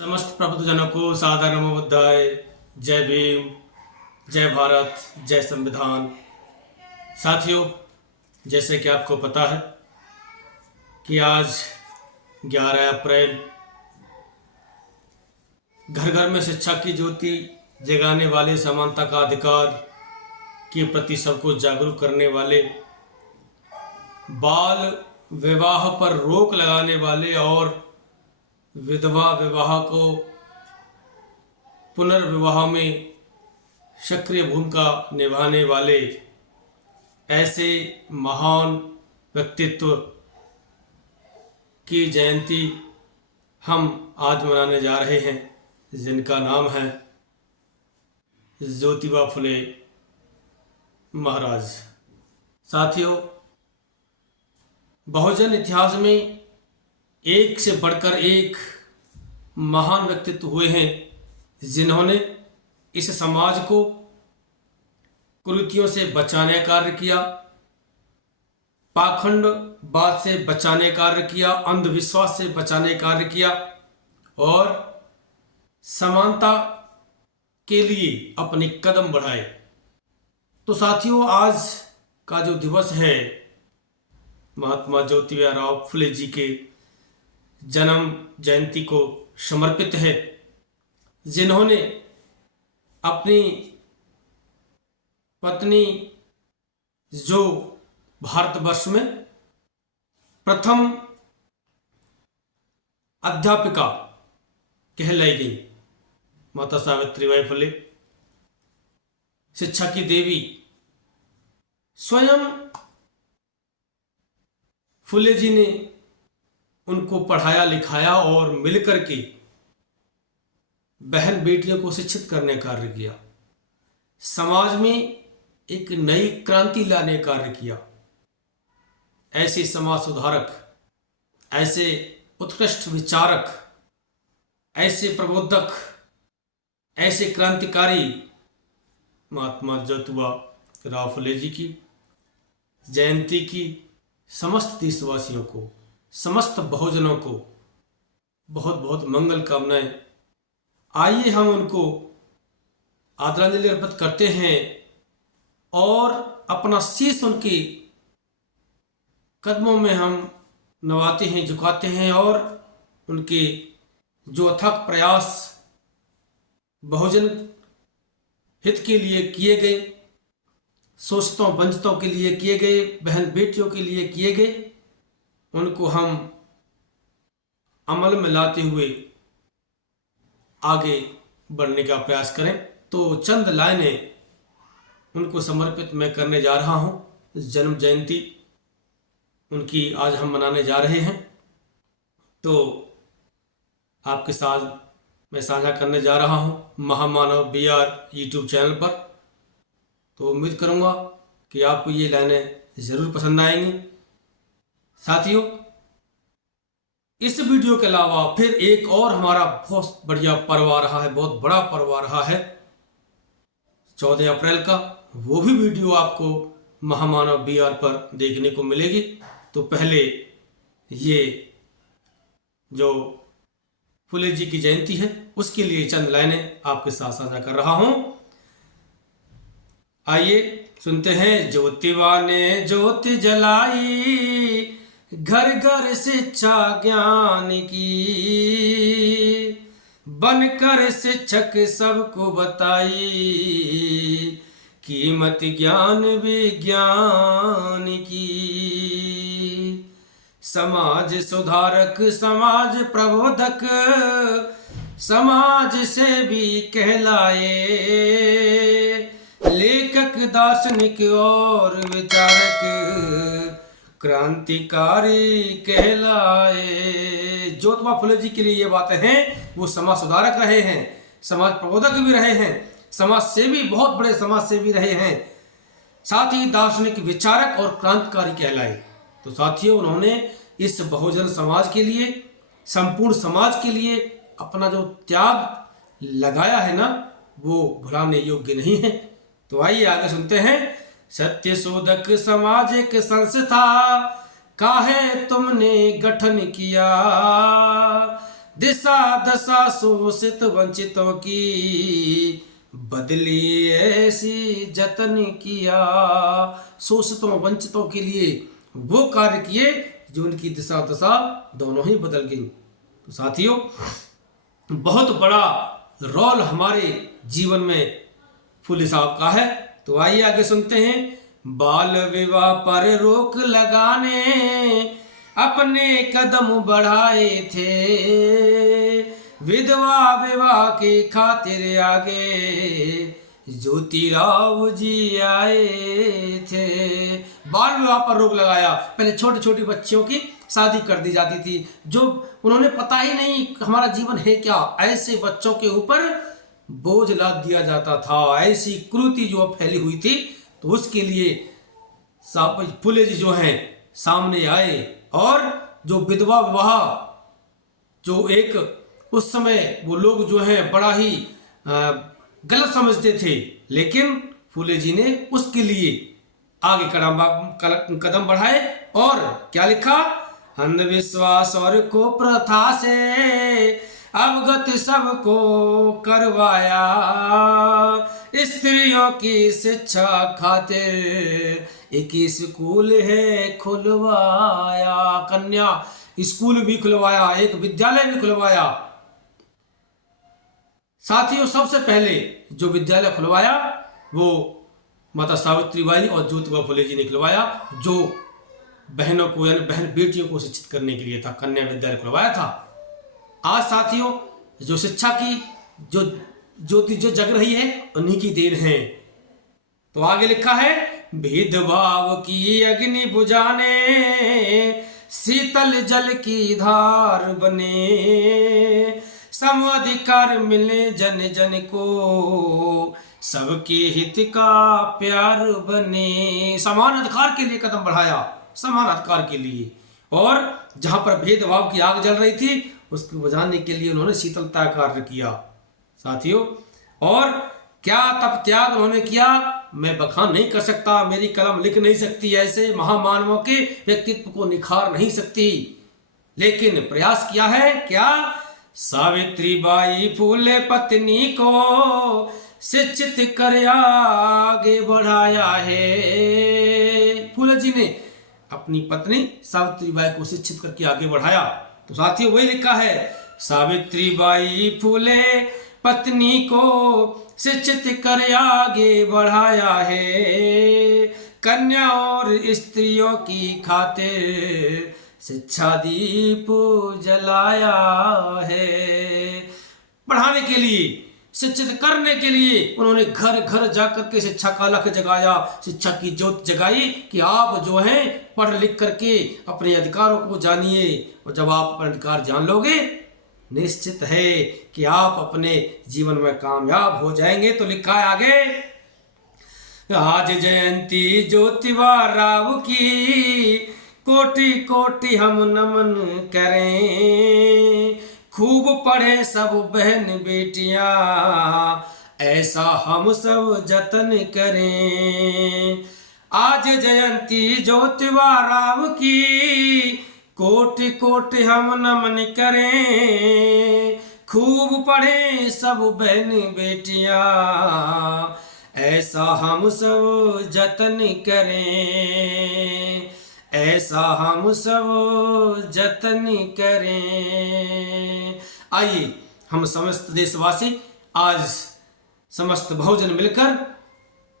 समस्त प्रबुद्धजनों को सादर नमोबुद्धाय। जय भीम, जय भारत, जय संविधान। साथियों, जैसे कि आपको पता है कि आज 11 अप्रैल घर घर में शिक्षा की ज्योति जगाने वाले, समानता का अधिकार के प्रति सबको जागरूक करने वाले, बाल विवाह पर रोक लगाने वाले और विधवा विवाह को पुनर्विवाह में सक्रिय भूमिका निभाने वाले ऐसे महान व्यक्तित्व की जयंती हम आज मनाने जा रहे हैं, जिनका नाम है ज्योतिबा फुले महाराज। साथियों, बहुजन इतिहास में एक से बढ़कर एक महान व्यक्तित्व हुए हैं, जिन्होंने इस समाज को कुरीतियों से बचाने का कार्य किया, पाखंडवाद से बचाने का कार्य किया, अंधविश्वास से बचाने का कार्य किया और समानता के लिए अपने कदम बढ़ाए। तो साथियों, आज का जो दिवस है महात्मा ज्योतिबा फुले जी के जन्म जयंती को समर्पित है, जिन्होंने अपनी पत्नी, जो भारतवर्ष में प्रथम अध्यापिका कहलाई गई, माता सावित्रीबाई फुले, शिक्षा की देवी, स्वयं फुले जी ने उनको पढ़ाया लिखाया और मिलकर के बहन बेटियों को शिक्षित करने का कार्य किया, समाज में एक नई क्रांति लाने का कार्य किया। ऐसे समाज सुधारक, ऐसे उत्कृष्ट विचारक, ऐसे प्रबोधक, ऐसे क्रांतिकारी महात्मा ज्योतिबा फुले जी की जयंती की समस्त देशवासियों को, समस्त बहुजनों को बहुत बहुत मंगल कामनाएं। आइए हम उनको आदरांजलि अर्पित करते हैं और अपना शीश उनके कदमों में हम नवाते हैं, झुकाते हैं और उनके जो अथक प्रयास बहुजन हित के लिए किए गए, शोषितों वंचितों के लिए किए गए, बहन बेटियों के लिए किए गए, उनको हम अमल में लाते हुए आगे बढ़ने का प्रयास करें। तो चंद लाइनें उनको समर्पित मैं करने जा रहा हूं। जन्म जयंती उनकी आज हम मनाने जा रहे हैं, तो आपके साथ मैं साझा करने जा रहा हूं महामानव BR यूट्यूब चैनल पर। तो उम्मीद करूंगा कि आपको ये लाइनें ज़रूर पसंद आएंगी। साथियों, इस वीडियो के अलावा फिर एक और हमारा बहुत बढ़िया पर्व आ रहा है, बहुत बड़ा पर्व आ रहा है 14 अप्रैल का। वो भी वीडियो आपको महामानव BR पर देखने को मिलेगी। तो पहले ये जो फुले जी की जयंती है उसके लिए चंद लाइनें आपके साथ साझा कर रहा हूं। आइए सुनते हैं। ज्योतिबा ने ज्योति जलाई, घर घर शिक्षा ज्ञान की, बनकर शिक्षक सबको बताई, कीमत ज्ञान विज्ञान की। समाज सुधारक, समाज प्रबोधक, समाज से भी कहलाए, लेखक, दार्शनिक और विचारक, क्रांतिकारी कहलाए। ज्योतिबा फुले जी के लिए ये बातें हैं। वो समाज सुधारक रहे हैं, समाज प्रबोधक भी रहे हैं, समाज सेवी, बहुत बड़े समाज सेवी रहे हैं, साथ ही दार्शनिक, विचारक और क्रांतिकारी कहलाए। तो साथियों, उन्होंने इस बहुजन समाज के लिए, संपूर्ण समाज के लिए अपना जो त्याग लगाया है ना, वो भुलाने योग्य नहीं है। तो आइए आगे सुनते हैं। सत्य शोधक सामाजिक संस्था काहे तुमने गठन किया, दिशा दशा शोषित वंचितों की बदली ऐसी जतन किया। शोषितों वंचितों के लिए वो कार्य किए जो उनकी दिशा दशा दोनों ही बदल गई। तो साथियों, बहुत बड़ा रोल हमारे जीवन में फुले साहब का है। तो आइए आगे सुनते हैं। बाल विवाह पर रोक लगाने अपने कदम बढ़ाए थे, विधवा विवाह के खातिर आगे ज्योतिराव जी आए थे। बाल विवाह पर रोक लगाया। पहले छोटी छोटी बच्चियों की शादी कर दी जाती थी, जो उन्होंने पता ही नहीं हमारा जीवन है क्या, ऐसे बच्चों के ऊपर बोझ लाद दिया जाता था। ऐसी क्रूरता जो फैली हुई थी, तो उसके लिए फुले जी जो हैं सामने आए और जो विधवा विवाह जो एक उस समय वो लोग जो हैं बड़ा ही गलत समझते थे, लेकिन फुले जी ने उसके लिए आगे कदम बढ़ाए और क्या लिखा? अंधविश्वास और कुप्रथा से अवगत सबको करवाया, स्त्रियों की शिक्षा खातिर एक स्कूल है खुलवाया। कन्या स्कूल भी खुलवाया, एक विद्यालय भी खुलवाया। साथियों, सबसे पहले जो विद्यालय खुलवाया वो माता सावित्रीबाई और ज्योतिबा फुले जी ने खुलवाया, जो बहनों को यानी बहन बेटियों को शिक्षित करने के लिए था। कन्या विद्यालय खुलवाया था। आज साथियों, जो शिक्षा की जो ज्योति जो जग रही है उन्हीं की देन है। तो आगे लिखा है, भेदभाव की अग्नि बुझाने शीतल जल की धार बने, सम अधिकार मिले जन जन को सबके हित का प्यार बने। समान अधिकार के लिए कदम बढ़ाया, समान अधिकार के लिए। और जहां पर भेदभाव की आग जल रही थी उसको बुझाने के लिए उन्होंने शीतलता कार्य किया। साथियों, और क्या तप त्याग उन्होंने किया, मैं बखान नहीं कर सकता, मेरी कलम लिख नहीं सकती, ऐसे महामानवों के व्यक्तित्व को निखार नहीं सकती, लेकिन प्रयास किया है। क्या? सावित्रीबाई फुले पत्नी को शिक्षित कर आगे बढ़ाया है। फुले जी ने अपनी पत्नी सावित्रीबाई को शिक्षित करके आगे बढ़ाया। तो साथियों, वही लिखा है, सावित्रीबाई फुले पत्नी को शिक्षित कर आगे बढ़ाया है, कन्या और स्त्रियों की खातिर शिक्षा दीप जलाया है। पढ़ाने के लिए, शिक्षित करने के लिए उन्होंने घर घर जाकर के शिक्षा का अलख जगाया, शिक्षा की ज्योत जगाई कि आप जो हैं पढ़ लिख करके अपने अधिकारों को जानिए, और जब आप अपने अधिकार जान लोगे निश्चित है कि आप अपने जीवन में कामयाब हो जाएंगे। तो लिखा है आगे, आज जयंती ज्योतिबा राव की कोटि कोटि हम नमन करें, खूब पढ़े सब बहन बेटियां ऐसा हम सब जतन करें। आज जयंती ज्योतिबा राव की कोटि कोटि हम नमन करें, खूब पढ़े सब बहन बेटियां ऐसा हम सब जतन करें, ऐसा हम सब जतन करें। आइए हम समस्त देशवासी आज समस्त बहुजन मिलकर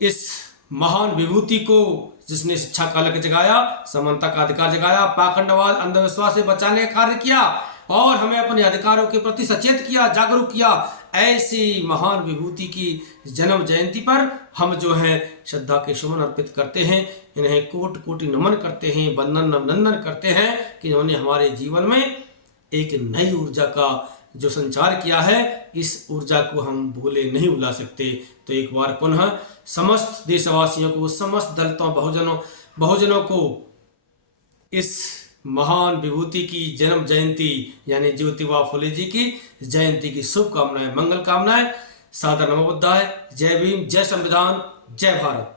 इस महान विभूति को, जिसने शिक्षा का अलख जगाया, समानता का अधिकार जगाया, पाखंडवाद अंधविश्वास से बचाने का कार्य किया और हमें अपने अधिकारों के प्रति सचेत किया, जागरूक किया, ऐसी महान विभूति की जन्म जयंती पर हम जो है श्रद्धा के सुमन अर्पित करते हैं, इन्हें कोटि कोटि नमन करते हैं, वंदन अभिनंदन करते हैं कि इन्होंने हमारे जीवन में एक नई ऊर्जा का जो संचार किया है, इस ऊर्जा को हम भूले नहीं भुला सकते। तो एक बार पुनः समस्त देशवासियों को, समस्त दलितों बहुजनों को इस महान विभूति की जन्म जयंती यानी ज्योतिबा फुले जी की जयंती की शुभकामनाएं, मंगल कामनाएं, सादर नमो बुद्धाय। जय भीम, जय संविधान, जय भारत।